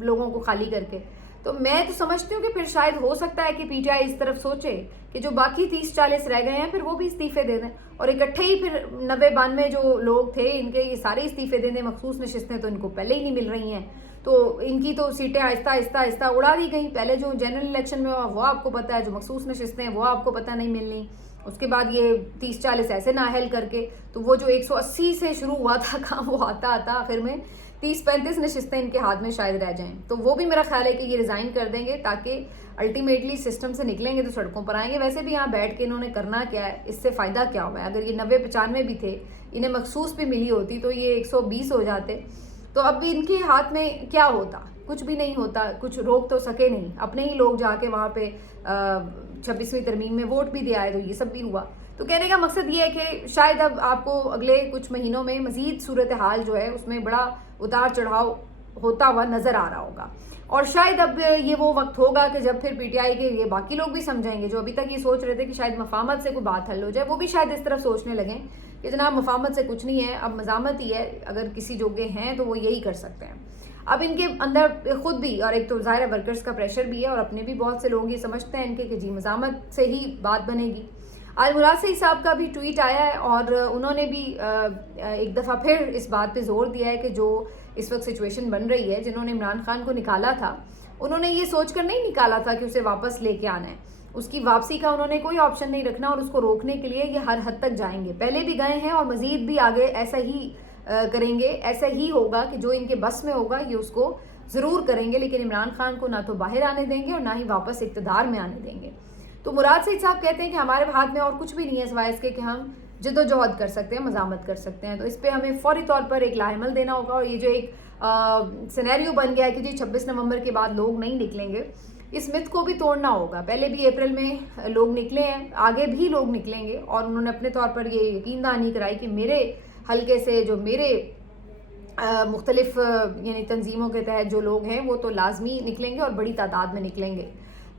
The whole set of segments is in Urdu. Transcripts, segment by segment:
لوگوں کو خالی کر کے. تو میں تو سمجھتی ہوں کہ پھر شاید ہو سکتا ہے کہ پی ٹی آئی اس طرف سوچے کہ جو باقی 30-40 رہ گئے ہیں پھر وہ بھی استعفے دے دیں, اور اکٹھے ہی پھر 90-92 جو لوگ تھے ان کے یہ سارے استعفے دے دیں. مخصوص نشستیں تو ان کو پہلے ہی نہیں مل رہی ہیں, تو ان کی تو سیٹیں آہستہ آہستہ آہستہ اڑا دی گئیں. پہلے جو جنرل الیکشن میں وہ آپ کو پتہ ہے, جو مخصوص نشستیں ہیں وہ آپ کو پتہ نہیں ملنی. اس کے بعد یہ 30-40 ایسے نااہل کر کے, تو وہ جو 180 سے شروع ہوا تھا کام, وہ آتا آتا آخر میں 30-35 نشستیں ان کے ہاتھ میں شاید رہ جائیں. تو وہ بھی میرا خیال ہے کہ یہ ریزائن کر دیں گے تاکہ الٹیمیٹلی سسٹم سے نکلیں گے تو سڑکوں پر آئیں گے. ویسے بھی یہاں بیٹھ کے انہوں نے کرنا کیا ہے, اس سے فائدہ کیا ہوا ہے؟ اگر یہ 90-95 بھی تھے, انہیں مخصوص بھی ملی ہوتی تو یہ 120 ہو جاتے. تو اب بھی ان کے ہاتھ میں کیا ہوتا؟ کچھ بھی نہیں ہوتا, کچھ روک تو سکے نہیں. اپنے ہی لوگ جا کے وہاں پہ 26ویں ترمیم میں ووٹ بھی دے آئے, تو یہ سب بھی ہوا. تو کہنے کا مقصد یہ ہے کہ شاید اب آپ کو اگلے کچھ مہینوں میں مزید صورتحال جو ہے اس میں بڑا اتار چڑھاؤ ہوتا ہوا نظر آ رہا ہوگا. اور شاید اب یہ وہ وقت ہوگا کہ جب پھر پی ٹی آئی کے یہ باقی لوگ بھی سمجھیں گے, جو ابھی تک یہ سوچ رہے تھے کہ شاید مفاہمت سے کوئی بات حل ہو جائے, وہ بھی شاید اس طرف سوچنے لگیں کہ جناب مفاہمت سے کچھ نہیں ہے, اب مزاحمت ہی ہے. اگر کسی جوگے ہیں تو وہ یہی کر سکتے ہیں. اب ان کے اندر خود بھی, اور ایک تو ظاہر ورکرز کا پریشر بھی ہے, اور اپنے بھی بہت سے لوگ یہ سمجھتے ہیں ان کے کہ جی مزاحمت سے ہی بات بنے گی. آج مراد سعید صاحب کا بھی ٹویٹ آیا ہے, اور انہوں نے بھی ایک دفعہ پھر اس بات پہ زور دیا ہے کہ جو اس وقت سچویشن بن رہی ہے, جنہوں نے عمران خان کو نکالا تھا انہوں نے یہ سوچ کر نہیں نکالا تھا کہ اسے واپس لے کے آنا ہے. اس کی واپسی کا انہوں نے کوئی آپشن نہیں رکھنا, اور اس کو روکنے کے لیے یہ ہر حد تک جائیں گے. پہلے بھی گئے ہیں اور مزید بھی آگے ایسا ہی کریں گے. ایسا ہی ہوگا کہ جو ان کے بس میں ہوگا یہ اس کو ضرور کریں گے, لیکن عمران خان کو نہ تو باہر آنے دیں گے اور نہ ہی واپس اقتدار میں آنے دیں گے. تو مراد سعید صاحب کہتے ہیں کہ ہمارے ہاتھ میں اور کچھ بھی نہیں ہے سوائے اس کے کہ ہم جدوجہد کر سکتے ہیں, مزاحمت کر سکتے ہیں. تو اس پہ ہمیں فوری طور پر ایک لاعمل دینا ہوگا. اور یہ جو ایک سینیریو بن گیا ہے کہ جی 26 نومبر کے بعد لوگ نہیں نکلیں گے, اس مت کو بھی توڑنا ہوگا. پہلے بھی اپریل میں لوگ نکلے ہیں, آگے بھی لوگ نکلیں گے, اور انہوں نے اپنے طور پر یہ یقین دہانی کرائی کہ میرے حلقے سے جو میرے مختلف یعنی تنظیموں کے تحت جو لوگ ہیں وہ تو لازمی نکلیں گے اور بڑی تعداد میں نکلیں گے.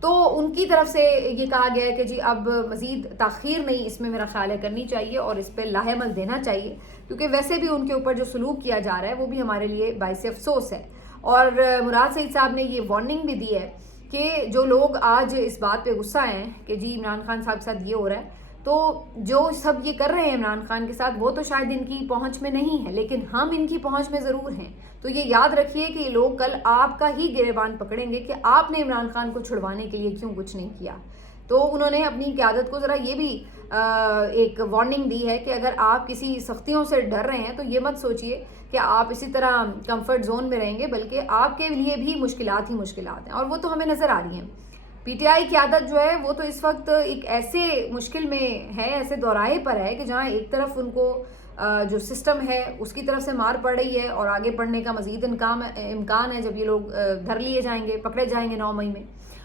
تو ان کی طرف سے یہ کہا گیا ہے کہ جی اب مزید تاخیر نہیں اس میں میرا خیال ہے کرنی چاہیے, اور اس پہ لاہعمل دینا چاہیے, کیونکہ ویسے بھی ان کے اوپر جو سلوک کیا جا رہا ہے وہ بھی ہمارے لیے باعث افسوس ہے. اور مراد سعید صاحب نے یہ وارننگ بھی دی ہے کہ جو لوگ آج اس بات پہ غصہ ہیں کہ جی عمران خان صاحب کے ساتھ یہ ہو رہا ہے, تو جو سب یہ کر رہے ہیں عمران خان کے ساتھ وہ تو شاید ان کی پہنچ میں نہیں ہے, لیکن ہم ان کی پہنچ میں ضرور ہیں. تو یہ یاد رکھیے کہ یہ لوگ کل آپ کا ہی گریبان پکڑیں گے کہ آپ نے عمران خان کو چھڑوانے کے لیے کیوں کچھ نہیں کیا. تو انہوں نے اپنی قیادت کو ذرا یہ بھی ایک وارننگ دی ہے کہ اگر آپ کسی سختیوں سے ڈر رہے ہیں تو یہ مت سوچئے کہ آپ اسی طرح کمفرٹ زون میں رہیں گے, بلکہ آپ کے لیے بھی مشکلات ہی مشکلات ہیں, اور وہ تو ہمیں نظر آ رہی ہیں. پی ٹی آئی قیادت جو ہے وہ تو اس وقت ایک ایسے مشکل میں ہے, ایسے دوراہے پر ہے کہ جہاں ایک طرف ان کو جو سسٹم ہے اس کی طرف سے مار پڑ رہی ہے, اور آگے بڑھنے کا مزید امکان ہے جب یہ لوگ دھر لیے جائیں گے, پکڑے جائیں گے 9 مئی میں.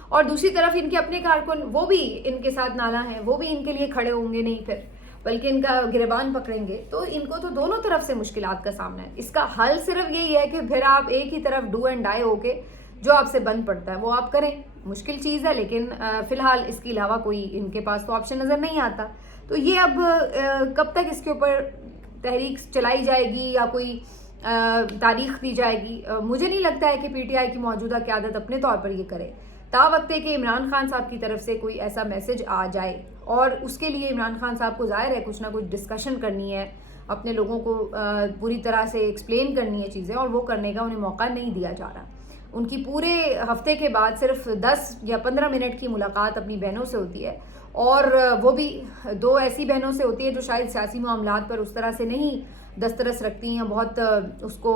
اور دوسری طرف ان کے اپنے کارکن وہ بھی ان کے ساتھ نالا ہیں, وہ بھی ان کے لیے کھڑے ہوں گے نہیں پھر, بلکہ ان کا گریبان پکڑیں گے. تو ان کو تو دونوں طرف سے مشکلات کا سامنا ہے. اس کا حل صرف یہی ہے کہ پھر آپ ایک ہی طرف ڈو اینڈ ڈائی ہو کے جو آپ سے بن پڑتا ہے وہ آپ کریں. مشکل چیز ہے, لیکن فی الحال اس کے علاوہ کوئی ان کے پاس تو آپشن نظر نہیں آتا. تو یہ اب کب تک اس کے اوپر تحریک چلائی جائے گی یا کوئی تاریخ دی جائے گی, مجھے نہیں لگتا ہے کہ پی ٹی آئی کی موجودہ قیادت اپنے طور پر یہ کرے. تا وقت ہے کہ عمران خان صاحب کی طرف سے کوئی ایسا میسج آ جائے, اور اس کے لیے عمران خان صاحب کو ظاہر ہے کچھ نہ کچھ ڈسکشن کرنی ہے, اپنے لوگوں کو پوری طرح سے ایکسپلین کرنی ہے چیزیں, اور وہ کرنے کا انہیں موقع نہیں دیا جا رہا. ان کی پورے ہفتے کے بعد صرف 10 یا 15 منٹ کی ملاقات اپنی بہنوں سے ہوتی ہے, اور وہ بھی 2 ایسی بہنوں سے ہوتی ہے جو شاید سیاسی معاملات پر اس طرح سے نہیں دسترس رکھتی ہیں, بہت اس کو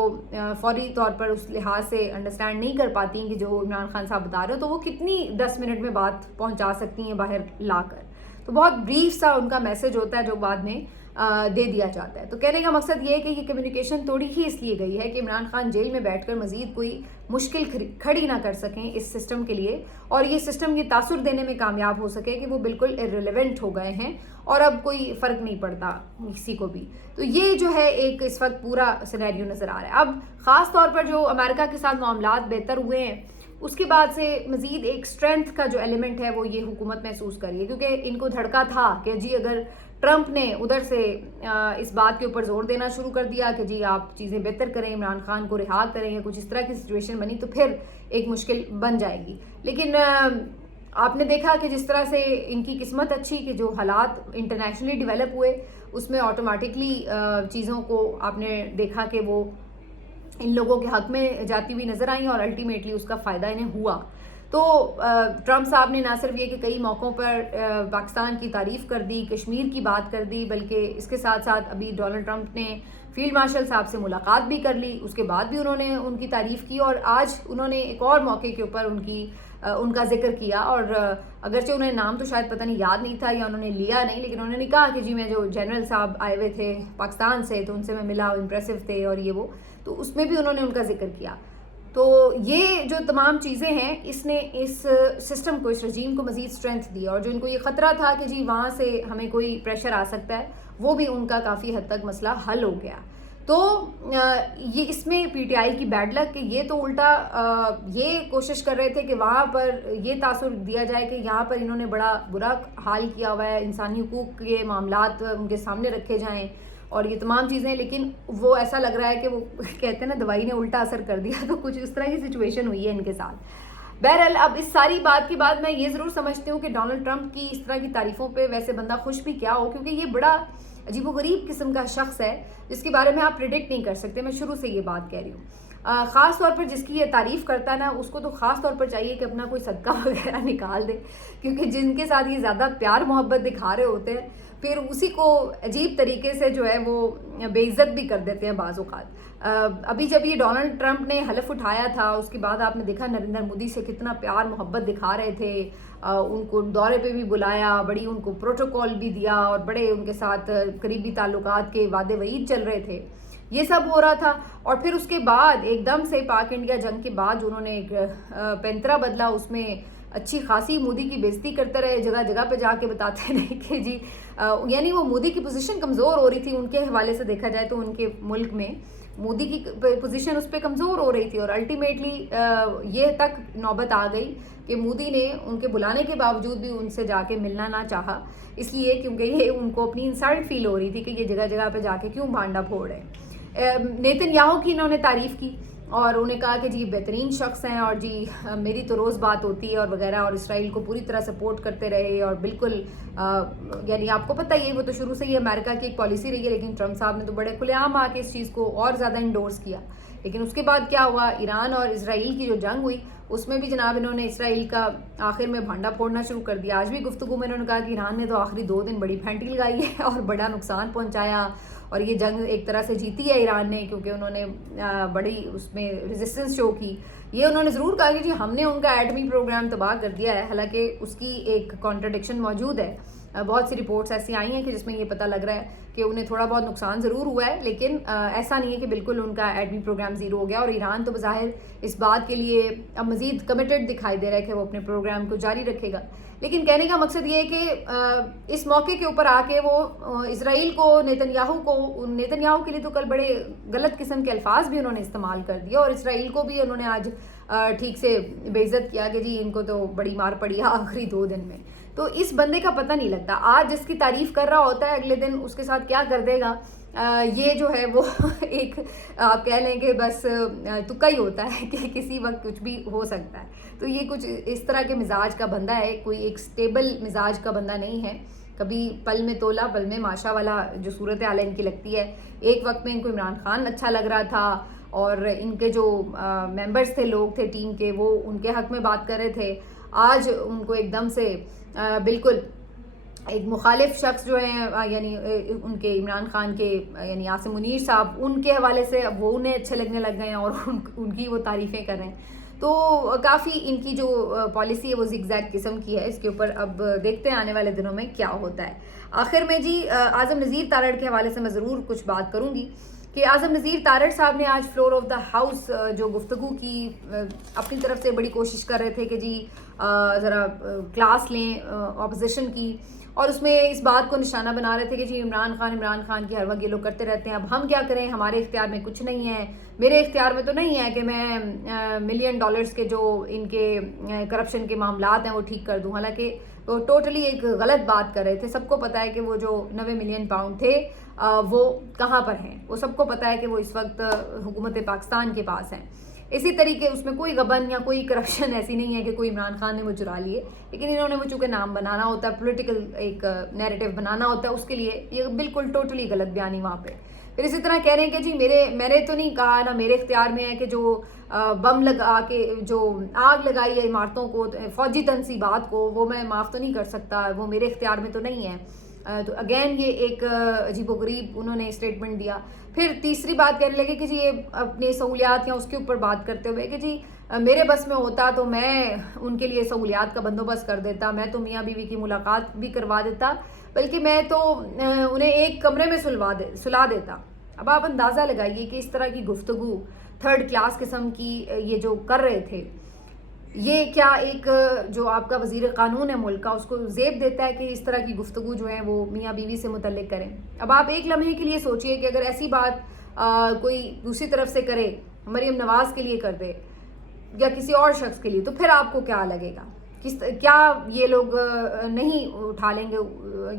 فوری طور پر اس لحاظ سے انڈرسٹینڈ نہیں کر پاتی ہیں کہ جو عمران خان صاحب بتا رہے ہو تو وہ کتنی 10 منٹ میں بات پہنچا سکتی ہیں باہر لا کر. تو بہت بریف سا ان کا میسج ہوتا ہے جو بعد میں دے دیا جاتا ہے. تو کہنے کا مقصد یہ ہے کہ یہ کمیونیکیشن توڑی ہی اس لیے گئی ہے کہ عمران خان جیل میں بیٹھ کر مزید کوئی مشکل کھڑی نہ کر سکیں اس سسٹم کے لیے, اور یہ سسٹم یہ تاثر دینے میں کامیاب ہو سکے کہ وہ بالکل ارریلیونٹ ہو گئے ہیں اور اب کوئی فرق نہیں پڑتا کسی کو بھی. تو یہ جو ہے ایک اس وقت پورا سینیریو نظر آ رہا ہے. اب خاص طور پر جو امریکہ کے ساتھ معاملات بہتر ہوئے ہیں اس کے بعد سے مزید ایک اسٹرینتھ کا جو ایلیمنٹ ہے وہ یہ حکومت محسوس کر رہی ہے، کیونکہ ان کو دھڑکا تھا کہ جی اگر ٹرمپ نے ادھر سے اس بات کے اوپر زور دینا شروع کر دیا کہ جی آپ چیزیں بہتر کریں، عمران خان کو رہا کریں، یا کچھ اس طرح کی سچویشن بنی تو پھر ایک مشکل بن جائے گی. لیکن آپ نے دیکھا کہ جس طرح سے ان کی قسمت اچھی کہ جو حالات انٹرنیشنلی ڈیولپ ہوئے اس میں آٹومیٹکلی چیزوں کو آپ نے دیکھا کہ وہ ان لوگوں کے حق میں جاتی ہوئی نظر آئیں اور الٹیمیٹلی اس کا فائدہ انہیں ہوا. تو ٹرمپ صاحب نے نہ صرف یہ کہ کئی موقعوں پر پاکستان کی تعریف کر دی، کشمیر کی بات کر دی، بلکہ اس کے ساتھ ساتھ ابھی ڈونلڈ ٹرمپ نے فیلڈ مارشل صاحب سے ملاقات بھی کر لی، اس کے بعد بھی انہوں نے ان کی تعریف کی، اور آج انہوں نے ایک اور موقع کے اوپر ان کا ذکر کیا. اور اگرچہ انہیں نام تو شاید پتہ نہیں یاد نہیں تھا یا انہوں نے لیا نہیں، لیکن انہوں نے کہا کہ جی میں جو جنرل صاحب آئے ہوئے تھے پاکستان سے تو ان سے میں ملا، امپریسو تھے اور یہ وہ، تو اس میں بھی انہوں نے ان کا ذکر کیا. تو یہ جو تمام چیزیں ہیں اس نے اس سسٹم کو، اس رجیم کو مزید اسٹرینتھ دی، اور جو ان کو یہ خطرہ تھا کہ جی وہاں سے ہمیں کوئی پریشر آ سکتا ہے وہ بھی ان کا کافی حد تک مسئلہ حل ہو گیا. تو یہ اس میں پی ٹی آئی کی بیڈ لک کہ یہ تو الٹا یہ کوشش کر رہے تھے کہ وہاں پر یہ تاثر دیا جائے کہ یہاں پر انہوں نے بڑا برا حال کیا ہوا ہے، انسانی حقوق کے معاملات ان کے سامنے رکھے جائیں اور یہ تمام چیزیں، لیکن وہ ایسا لگ رہا ہے کہ وہ کہتے ہیں نا دوائی نے الٹا اثر کر دیا، تو کچھ اس طرح کی سچویشن ہوئی ہے ان کے ساتھ. بہرحال اب اس ساری بات کے بعد میں یہ ضرور سمجھتی ہوں کہ ڈونلڈ ٹرمپ کی اس طرح کی تعریفوں پہ ویسے بندہ خوش بھی کیا ہو، کیونکہ یہ بڑا عجیب و غریب قسم کا شخص ہے جس کے بارے میں آپ پریڈکٹ نہیں کر سکتے. میں شروع سے یہ بات کہہ رہی ہوں. خاص طور پر جس کی یہ تعریف کرتا ہے نا اس کو تو خاص طور پر چاہیے کہ اپنا کوئی صدقہ وغیرہ نکال دے، کیونکہ جن کے ساتھ یہ زیادہ پیار محبت دکھا رہے ہوتے ہیں پھر اسی کو عجیب طریقے سے جو ہے وہ بے عزت بھی کر دیتے ہیں بعض اوقات. ابھی جب یہ ڈونلڈ ٹرمپ نے حلف اٹھایا تھا اس کے بعد آپ نے دیکھا نریندر مودی سے کتنا پیار محبت دکھا رہے تھے، ان کو دورے پہ بھی بلایا، بڑی ان کو پروٹوکول بھی دیا اور بڑے ان کے ساتھ قریبی تعلقات کے وعدے وعید چل رہے تھے. یہ سب ہو رہا تھا اور پھر اس کے بعد ایک دم سے پاک انڈیا جنگ کے بعد جو انہوں نے ایک پینترا بدلا اس میں اچھی خاصی مودی کی بےزتی کرتے رہے، جگہ جگہ پہ جا کے بتاتے رہے کہ جی یعنی وہ مودی کی پوزیشن کمزور ہو رہی تھی. ان کے حوالے سے دیکھا جائے تو ان کے ملک میں مودی کی پوزیشن اس پہ کمزور ہو رہی تھی اور الٹیمیٹلی یہ تک نوبت آ گئی کہ مودی نے ان کے بلانے کے باوجود بھی ان سے جا کے ملنا نہ چاہا، اس لیے کیونکہ یہ ان کو اپنی انسلٹ فیل ہو رہی تھی کہ یہ جگہ جگہ پہ جا کے کیوں بھانڈا پھوڑ رہے. نیتن یاہو کی انہوں نے تعریف کی اور انہیں کہا کہ جی بہترین شخص ہیں اور جی میری تو روز بات ہوتی ہے اور وغیرہ، اور اسرائیل کو پوری طرح سپورٹ کرتے رہے اور بالکل یعنی آپ کو پتہ ہی ہے وہ تو شروع سے ہی امریکہ کی ایک پالیسی رہی ہے، لیکن ٹرمپ صاحب نے تو بڑے کھلے عام آ کے اس چیز کو اور زیادہ انڈورس کیا. لیکن اس کے بعد کیا ہوا، ایران اور اسرائیل کی جو جنگ ہوئی اس میں بھی جناب انہوں نے اسرائیل کا آخر میں بھانڈا پھوڑنا شروع کر دیا. آج بھی گفتگو میں انہوں نے کہا کہ ایران نے تو آخری 2 دن بڑی پھینٹی لگائی ہے اور بڑا نقصان پہنچایا اور یہ جنگ ایک طرح سے جیتی ہے ایران نے کیونکہ انہوں نے بڑی اس میں ریزسٹنس شو کی. یہ انہوں نے ضرور کہا کہ جی ہم نے ان کا ایٹمی پروگرام تباہ کر دیا ہے، حالانکہ اس کی ایک کانٹرڈکشن موجود ہے. بہت سی رپورٹس ایسی آئی ہیں کہ جس میں یہ پتہ لگ رہا ہے کہ انہیں تھوڑا بہت نقصان ضرور ہوا ہے، لیکن ایسا نہیں ہے کہ بالکل ان کا ایٹمی پروگرام زیرو ہو گیا. اور ایران تو بظاہر اس بات کے لیے اب مزید کمیٹڈ دکھائی دے رہا ہے کہ وہ اپنے پروگرام کو جاری رکھے گا. لیکن کہنے کا مقصد یہ ہے کہ اس موقع کے اوپر آ کے وہ اسرائیل کو، نیتن یاہو کے لیے تو کل بڑے غلط قسم کے الفاظ بھی انہوں نے استعمال کر دیے اور اسرائیل کو بھی انہوں نے آج ٹھیک سے بے عزت کیا کہ جی ان کو تو بڑی مار پڑی ہے آخری 2 دن میں. تو اس بندے کا پتہ نہیں لگتا، آج جس کی تعریف کر رہا ہوتا ہے اگلے دن اس کے ساتھ کیا کر دے گا. یہ جو ہے وہ ایک آپ کہہ لیں کہ بس تکا ہی ہوتا ہے کہ کسی وقت کچھ بھی ہو سکتا ہے. تو یہ کچھ اس طرح کے مزاج کا بندہ ہے، کوئی ایک سٹیبل مزاج کا بندہ نہیں ہے. کبھی پل میں تولا پل میں ماشا والا جو صورتحال ان کی لگتی ہے. ایک وقت میں ان کو عمران خان اچھا لگ رہا تھا اور ان کے جو ممبرز تھے، لوگ تھے ٹیم کے، وہ ان کے حق میں بات کر رہے تھے. آج ان کو ایک دم سے بالکل ایک مخالف شخص جو ہیں یعنی ان کے عمران خان کے یعنی عاصم منیر صاحب، ان کے حوالے سے اب وہ انہیں اچھے لگنے لگ گئے ہیں اور ان کی وہ تعریفیں کر رہے ہیں. تو کافی ان کی جو پالیسی ہے وہ زگ زیگ قسم کی ہے. اس کے اوپر اب دیکھتے ہیں آنے والے دنوں میں کیا ہوتا ہے. آخر میں جی اعظم نذیر تارڑ کے حوالے سے میں ضرور کچھ بات کروں گی کہ اعظم نذیر تارڑ صاحب نے آج فلور آف دا ہاؤس جو گفتگو کی، اپنی طرف سے بڑی کوشش کر رہے تھے کہ جی ذرا کلاس لیں اپوزیشن کی، اور اس میں اس بات کو نشانہ بنا رہے تھے کہ جی عمران خان کی ہر وقت یہ لوگ کرتے رہتے ہیں، اب ہم کیا کریں، ہمارے اختیار میں کچھ نہیں ہے، میرے اختیار میں تو نہیں ہے کہ میں $ملین کے جو ان کے کرپشن کے معاملات ہیں وہ ٹھیک کر دوں. حالانکہ وہ ٹوٹلی ایک غلط بات کر رہے تھے. سب کو پتہ ہے کہ وہ جو $90 ملین تھے وہ کہاں پر ہیں، وہ سب کو پتہ ہے کہ وہ اس وقت حکومت پاکستان کے پاس ہیں. اسی طریقے اس میں کوئی غبن یا کوئی کرپشن ایسی نہیں ہے کہ کوئی عمران خان نے وہ چرا لیے، لیکن انہوں نے وہ چونکہ نام بنانا ہوتا ہے، پولیٹیکل ایک نیریٹو بنانا ہوتا ہے، اس کے لیے یہ بالکل ٹوٹلی غلط بیانی وہاں پہ. پھر اسی طرح کہہ رہے ہیں کہ جی میں نے تو نہیں کہا، نہ میرے اختیار میں ہے کہ جو بم لگا کے جو آگ لگائی ہے عمارتوں کو، فوجی تنصیبات کو، وہ میں معاف تو نہیں کر سکتا، وہ میرے اختیار میں تو نہیں ہے. تو اگین یہ ایک عجیب و غریب انہوں نے اسٹیٹمنٹ دیا. پھر تیسری بات کہنے لگے کہ جی یہ اپنے سہولیات یا اس کے اوپر بات کرتے ہوئے کہ جی میرے بس میں ہوتا تو میں ان کے لیے سہولیات کا بندوبست کر دیتا، میں تو میاں بیوی کی ملاقات بھی کروا دیتا، بلکہ میں تو انہیں ایک کمرے میں سلا دیتا. اب آپ اندازہ لگائیے کہ اس طرح کی گفتگو تھرڈ کلاس قسم کی یہ جو کر رہے تھے، یہ کیا ایک جو آپ کا وزیر قانون ہے ملک کا، اس کو زیب دیتا ہے کہ اس طرح کی گفتگو جو ہے وہ میاں بیوی سے متعلق کریں؟ اب آپ ایک لمحے کے لیے سوچئے کہ اگر ایسی بات کوئی دوسری طرف سے کرے، مریم نواز کے لیے کر دے یا کسی اور شخص کے لیے، تو پھر آپ کو کیا لگے گا؟ کیا یہ لوگ نہیں اٹھا لیں گے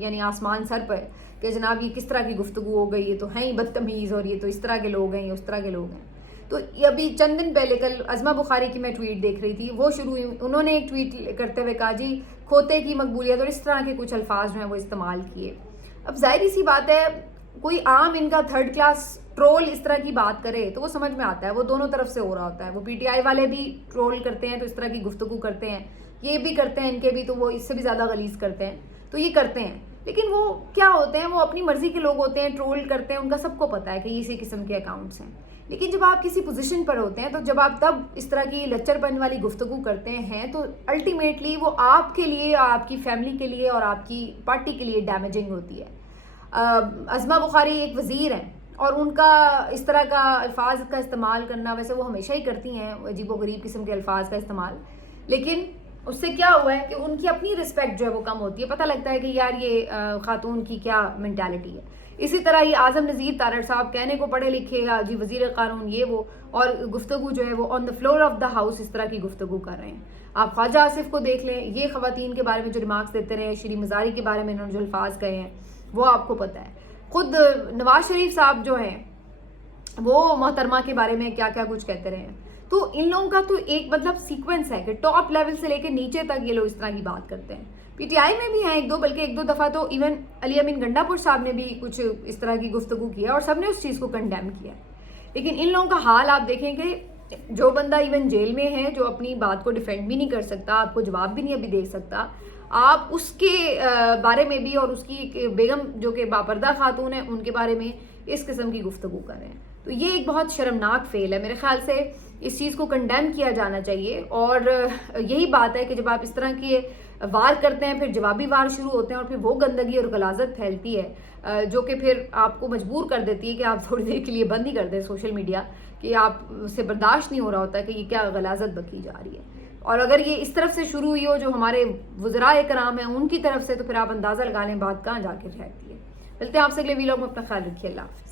یعنی آسمان سر پر کہ جناب یہ کس طرح کی گفتگو ہو گئی، یہ تو ہیں ہی بدتمیز، اور یہ تو اس طرح کے لوگ ہیں، یہ اس طرح کے لوگ ہیں. تو ابھی چند دن پہلے کل عظمہ بخاری کی میں ٹویٹ دیکھ رہی تھی، وہ شروع ہوئی، انہوں نے ایک ٹویٹ کرتے ہوئے کہا جی کھوتے کی مقبولیت، اور اس طرح کے کچھ الفاظ جو ہیں وہ استعمال کیے. اب ظاہری سی بات ہے کوئی عام ان کا تھرڈ کلاس ٹرول اس طرح کی بات کرے تو وہ سمجھ میں آتا ہے، وہ دونوں طرف سے ہو رہا ہوتا ہے. وہ پی ٹی آئی والے بھی ٹرول کرتے ہیں تو اس طرح کی گفتگو کرتے ہیں، یہ بھی کرتے ہیں ان کے بھی، تو وہ اس سے بھی زیادہ غلیظ کرتے ہیں، تو یہ کرتے ہیں. لیکن وہ کیا ہوتے ہیں، وہ اپنی مرضی کے لوگ ہوتے ہیں، ٹرول کرتے ہیں، ان کا سب کو پتہ ہے کہ یہ اسی قسم کے اکاؤنٹس ہیں. لیکن جب آپ کسی پوزیشن پر ہوتے ہیں، تو جب آپ تب اس طرح کی لچر پن والی گفتگو کرتے ہیں تو الٹیمیٹلی وہ آپ کے لیے، آپ کی فیملی کے لیے اور آپ کی پارٹی کے لیے ڈیمیجنگ ہوتی ہے. عظمہ بخاری ایک وزیر ہیں اور ان کا اس طرح کا الفاظ کا استعمال کرنا، ویسے وہ ہمیشہ ہی کرتی ہیں عجیب و غریب قسم کے الفاظ کا استعمال، لیکن اس سے کیا ہوا ہے کہ ان کی اپنی رسپیکٹ جو ہے وہ کم ہوتی ہے. پتہ لگتا ہے کہ یار یہ خاتون کی کیا مینٹالٹی ہے. اسی طرح یہ اعظم نذیر تارڑ صاحب کہنے کو پڑھے لکھے گا جی وزیر قانون یہ وہ، اور گفتگو جو ہے وہ on the floor of the house اس طرح کی گفتگو کر رہے ہیں. آپ خواجہ آصف کو دیکھ لیں، یہ خواتین کے بارے میں جو ریمارکس دیتے رہے، شری مزاری کے بارے میں انہوں نے جو الفاظ کہے ہیں وہ آپ کو پتہ ہے. خود نواز شریف صاحب جو ہیں وہ محترمہ کے بارے میں کیا کیا کچھ کہتے رہے ہیں. تو ان لوگوں کا تو ایک مطلب سیکوینس ہے کہ ٹاپ لیول سے لے کے نیچے تک یہ لوگ اس طرح کی بات کرتے ہیں. پی ٹی آئی میں بھی ہیں ایک دو، بلکہ ایک دو دفعہ تو ایون علی امین گنڈا پور صاحب نے بھی کچھ اس طرح کی گفتگو کیا اور سب نے اس چیز کو کنڈیم کیا. لیکن ان لوگوں کا حال آپ دیکھیں کہ جو بندہ ایون جیل میں ہے، جو اپنی بات کو ڈیفینڈ بھی نہیں کر سکتا، آپ کو جواب بھی نہیں ابھی دے سکتا، آپ اس کے بارے میں بھی اور اس کی بیگم جو کہ باپردہ خاتون ہیں ان کے بارے میں اس قسم کی گفتگو کر رہے ہیں. تو یہ ایک بہت شرمناک فیل ہے. میرے خیال سے اس چیز کو کنڈیم کیا جانا چاہیے. اور یہی بات ہے کہ جب آپ اس طرح کے وار کرتے ہیں، پھر جوابی وار شروع ہوتے ہیں، اور پھر وہ گندگی اور غلاظت پھیلتی ہے جو کہ پھر آپ کو مجبور کر دیتی ہے کہ آپ تھوڑی دیر کے لیے بند ہی کر دیں سوشل میڈیا، کہ آپ سے برداشت نہیں ہو رہا ہوتا کہ یہ کیا غلاظت بکی جا رہی ہے. اور اگر یہ اس طرف سے شروع ہوئی ہو جو ہمارے وزراء کرام ہیں ان کی طرف سے، تو پھر آپ اندازہ لگا لیں بات کہاں جا کے رہتی ہے. ملتے ہیں آپ سے اگلے ویلاگ میں، اپنا خیال رکھیے. اللہ حافظ.